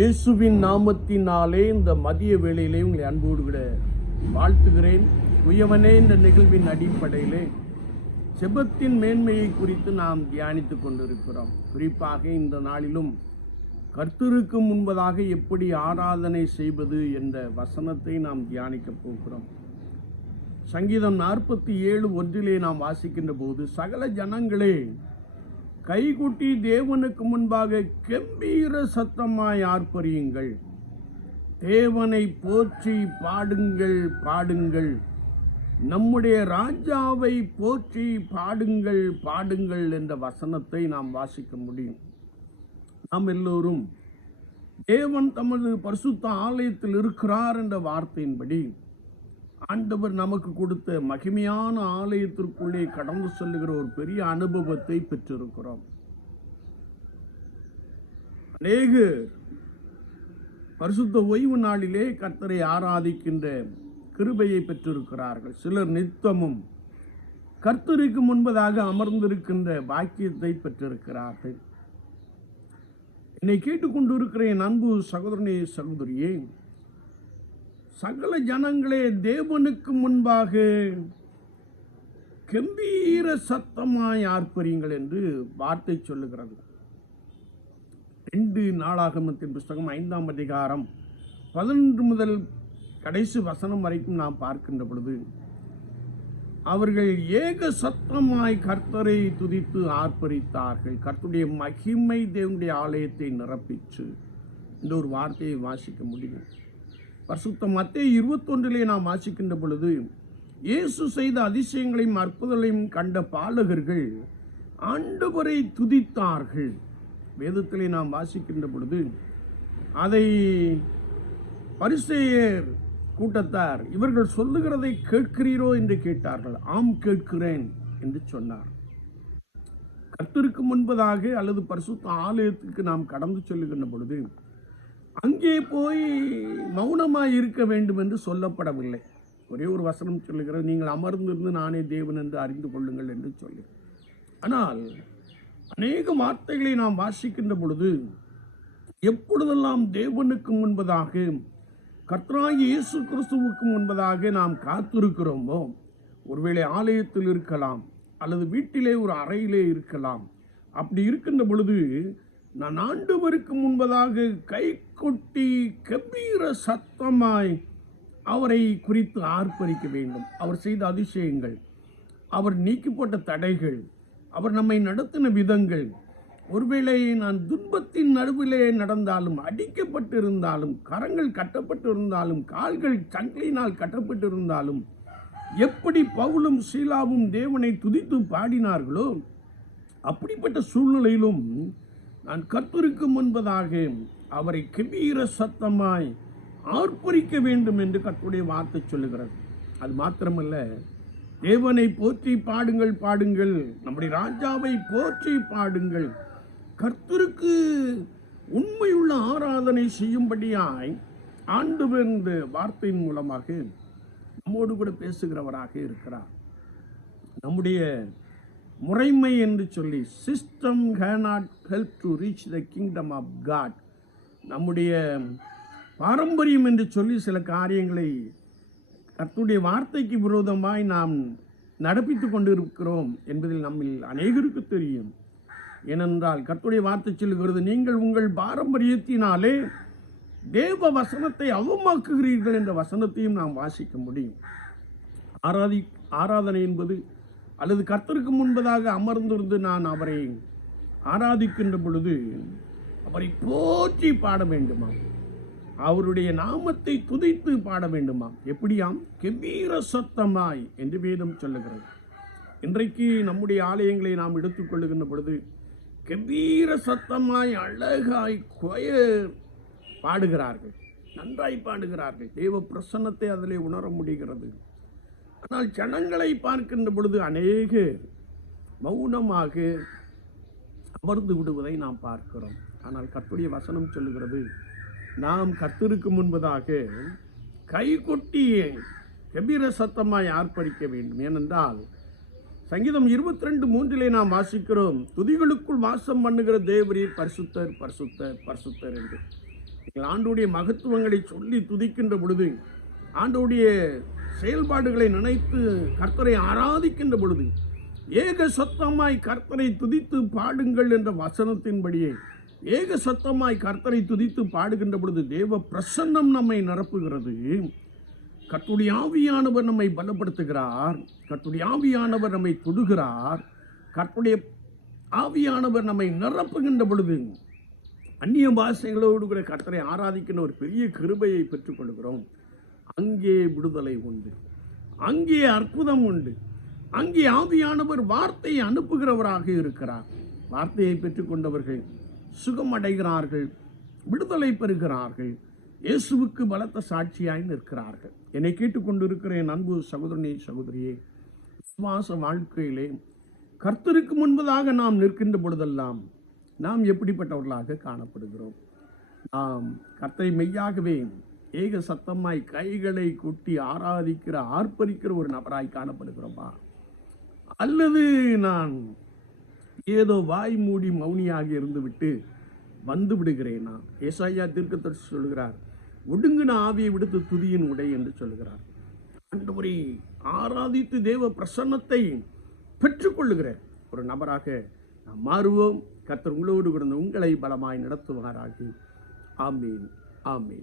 இயேசுவின் நாமத்தினாலே இந்த மதிய வேளையிலே உங்களை அன்போடு விட வாழ்த்துகிறேன். உயவனே இந்த நிகழ்வின் அடிப்படையிலே செபத்தின் மேன்மையை குறித்து நாம் தியானித்து கொண்டிருக்கிறோம். குறிப்பாக இந்த நாளிலும் கர்த்தருக்கு முன்பதாக எப்படி ஆராதனை செய்வது என்ற வசனத்தை நாம் தியானிக்கப் போகிறோம். சங்கீதம் நாற்பத்தி ஏழு ஒன்றிலே நாம் வாசிக்கின்ற போது சகல ஜனங்களே கைகுட்டி தேவனுக்கு முன்பாக கெம்பீர சத்தமாய் ஆர்ப்பரியுங்கள். தேவனை போற்றி பாடுங்கள் பாடுங்கள். நம்முடைய ராஜாவை போற்றி பாடுங்கள் பாடுங்கள் என்ற வசனத்தை நாம் வாசிக்க முடியும். நாம் எல்லோரும் தேவன் தமது பரிசுத்த ஆலயத்தில் இருக்கிறார் என்ற வார்த்தையின்படி ஆண்டவர் நமக்கு கொடுத்த மகிமையான ஆலயத்திற்குள்ளே கடந்து செல்லுகிற ஒரு பெரிய அனுபவத்தை பெற்றிருக்கிறோம். அநேகர் பரிசுத்த ஓய்வு நாளிலே கர்த்தரை ஆராதிக்கின்ற கிருபையை பெற்றிருக்கிறார்கள். சிலர் நித்தமும் கர்த்தருக்கு முன்பதாக அமர்ந்திருக்கின்ற பாக்கியத்தை பெற்றிருக்கிறார்கள். என்னை கேட்டுக்கொண்டிருக்கிற என் அன்பு சகோதரனே சகோதரியே சகல ஜனங்களே தேவனுக்கு முன்பாக கம்பீர சத்தமாய் ஆர்ப்பரியுங்கள் என்று வார்த்தை சொல்லுகிறது. ரெண்டு நாளாகமத்தின் புஸ்தகம் ஐந்தாம் அதிகாரம் பதினொன்று முதல் கடைசி வசனம் வரைக்கும் நாம் பார்க்கின்ற பொழுது அவர்கள் ஏக சத்தமாய் கர்த்தரை துதித்து ஆர்ப்பரித்தார்கள். கர்த்தருடைய மகிமை தேவனுடைய ஆலயத்தை நிரப்பிச்சு இந்த ஒரு வார்த்தையை வாசிக்க முடியும். பரிசுத்த மத்திய இருபத்தொன்றிலே நாம் வாசிக்கின்ற பொழுது இயேசு செய்த அதிசயங்களையும் அற்புதங்களையும் கண்ட பாலகர்கள் ஆண்டவரை துதித்தார்கள். வேதத்திலே நாம் வாசிக்கின்ற பொழுது அதை பரிசேயர் கூட்டத்தார் இவர்கள் சொல்லுகிறதை கேட்கிறீரோ? என்று கேட்டார்கள். ஆம் கேட்கிறேன் என்று சொன்னார். கர்த்தருக்கு முன்பதாக அல்லது பரிசுத்த ஆலயத்துக்கு நாம் கடந்து செல்லுகின்ற பொழுது அங்கே போய் மௌனமாக இருக்க வேண்டும் என்று சொல்லப்படவில்லை. ஒரே ஒரு வசனம் சொல்லுகிறது நீங்கள் அமர்ந்திருந்து நானே தேவன் என்று அறிந்து கொள்ளுங்கள் என்று சொல்லி. ஆனால் அநேக வார்த்தைகளை நாம் வாசிக்கின்ற பொழுது எப்பொழுதெல்லாம் தேவனுக்கு முன்பதாக கர்த்தராகி இயேசு கிறிஸ்துவுக்கு முன்பதாக நாம் காத்திருக்கிறோமோ ஒருவேளை ஆலயத்தில் இருக்கலாம் அல்லது வீட்டிலே ஒரு அறையிலே இருக்கலாம் அப்படி இருக்கின்ற பொழுது நான் ஆண்டவருக்கு முன்பதாக கை கொட்டி கம்பீர சத்தமாய் அவரை குறித்து ஆர்ப்பரிக்க வேண்டும். அவர் செய்த அதிசயங்கள் அவர் நீக்கப்பட்ட தடைகள் அவர் நம்மை நடத்தின விதங்கள். ஒருவேளை நான் துன்பத்தின் நடுவிலே நடந்தாலும் அடிக்கப்பட்டு இருந்தாலும் கரங்கள் கட்டப்பட்டு இருந்தாலும் கால்கள் சங்கிலினால் கட்டப்பட்டு இருந்தாலும் எப்படி பவுலும் சீலாவும் தேவனை துதித்து பாடினார்களோ அப்படிப்பட்ட சூழ்நிலையிலும் நான் கர்த்தருக்கு முன்பதாக அவரை கபீர சத்தமாய் ஆர்ப்பரிக்க வேண்டும் என்று கர்த்தருடைய வார்த்தை சொல்லுகிறது. அது மாத்திரமல்ல தேவனை போற்றி பாடுங்கள் பாடுங்கள். நம்முடைய ராஜாவை போற்றி பாடுங்கள். கர்த்தருக்கு உண்மையுள்ள ஆராதனை செய்யும்படியாய் ஆண்டு இந்த வார்த்தையின் மூலமாக நம்மோடு கூட பேசுகிறவராக இருக்கிறார். நம்முடைய முறைமை என்று சொல்லி system hasn't help to reach the kingdom of God நம்முடைய பாரம்பரியம் என்று சொல்லி சில காரியங்களை கர்த்துடைய வார்த்தைக்கு விரோதமாய் நாம் நடப்பித்து கொண்டிருக்கிறோம் என்பதில் நம்மில் அநேகருக்கு தெரியும். ஏனென்றால் கர்த்துடைய வார்த்தை சொல்லுகிறது நீங்கள் உங்கள் பாரம்பரியத்தினாலே தேவ வசனத்தை அவமாக்குகிறீர்கள் என்ற வசனத்தையும் நாம் வாசிக்க முடியும். ஆராதி ஆராதனை என்பது அல்லது கர்த்தருக்கு முன்பதாக அமர்ந்திருந்து நான் அவரை ஆராதிக்கின்ற பொழுது அவரை போற்றி பாட வேண்டுமா அவருடைய நாமத்தை துதித்து பாட வேண்டுமா எப்படியாம்? கெம்பீர சத்தமாய் என்று வேதம் சொல்லுகிறது. இன்றைக்கு நம்முடைய ஆலயங்களை நாம் எடுத்துக்கொள்ளுகின்ற பொழுது கம்பீர சத்தமாய் அழகாய் குய பாடுகிறார்கள். நன்றாய் பாடுகிறார்கள். தேவ பிரசன்னத்தை அதிலே உணர முடிகிறது. ஆனால் ஜனங்களை பார்க்கின்ற பொழுது அநேக மௌனமாக அமர்ந்து விடுவதை நாம் பார்க்கிறோம். ஆனால் கத்துடைய வசனம் சொல்லுகிறது நாம் கத்திருக்கு முன்பதாக கை கபீர சத்தமாய் ஆர்ப்பரிக்க வேண்டும். ஏனென்றால் சங்கீதம் இருபத்தி ரெண்டு மூன்றிலே நாம் வாசிக்கிறோம் துதிகளுக்குள் வாசம் பண்ணுகிற தேவரீர் பரிசுத்தர் பரிசுத்தர் பரிசுத்தர் என்று. நீங்கள் ஆண்டோடைய மகத்துவங்களை சொல்லி துதிக்கின்ற பொழுது ஆண்டோடைய செயல்பாடுகளை நினைத்து கர்த்தரை ஆராதிக்கின்ற பொழுது ஏக சத்தமாய் கர்த்தரை துதித்து பாடுங்கள் என்ற வசனத்தின்படியே ஏக சத்தமாய் கர்த்தரை துதித்து பாடுகின்ற பொழுது தேவ பிரசன்னம் நம்மை நிரப்புகிறது. கட்டுடைய ஆவியானவர் நம்மை பலப்படுத்துகிறார். கட்டுடைய ஆவியானவர் நம்மை தொடுகிறார். கட்டுடைய ஆவியானவர் நம்மை நிரப்புகின்ற பொழுது அந்நிய பாஷைகளோடு கூட கர்த்தரை ஆராதிக்கின்ற ஒரு பெரிய கிருபையை பெற்றுக்கொள்கிறோம். அங்கே விடுதலை உண்டு. அங்கே அற்புதம் உண்டு. அங்கே ஆவியானவர் வார்த்தையை அனுப்புகிறவராக இருக்கிறார். வார்த்தையை பெற்றுக்கொண்டவர்கள் சுகமடைகிறார்கள் விடுதலை பெறுகிறார்கள் இயேசுவுக்கு பலத்த சாட்சியாய் நிற்கிறார்கள். என்னை கேட்டுக்கொண்டிருக்கிறேன் அன்பு சகோதரனே சகோதரியே விசுவாச வாழ்க்கையிலே கர்த்தருக்கு முன்பதாக நாம் நிற்கின்ற பொழுதெல்லாம் நாம் எப்படிப்பட்டவர்களாக காணப்படுகிறோம்? நாம் கர்த்தரை மெய்யாகவே ஏக சத்தமாய் கைகளை கொட்டி ஆராதிக்கிற ஆர்ப்பரிக்கிற ஒரு நபராய் காணப்படுகிறோமா? அல்லது நான் ஏதோ வாய் மூடி மௌனியாக இருந்துவிட்டு வந்து விடுகிறேனா? ஏசாயா தீர்க்கதரிசி சொல்கிறார் ஒடுங்கின ஆவியை விடுத்து துதியின் உடை என்று சொல்கிறார் ஆண்டவரை ஆராதித்து தேவ பிரசன்னத்தை பெற்றுக்கொள்ளுகிற ஒரு நபராக நாம் மாறுவோம். கத்தர் உங்களோடு கிடந்த உங்களை பலமாய் நடத்துவாராகி. ஆமீன். ஆமீன்.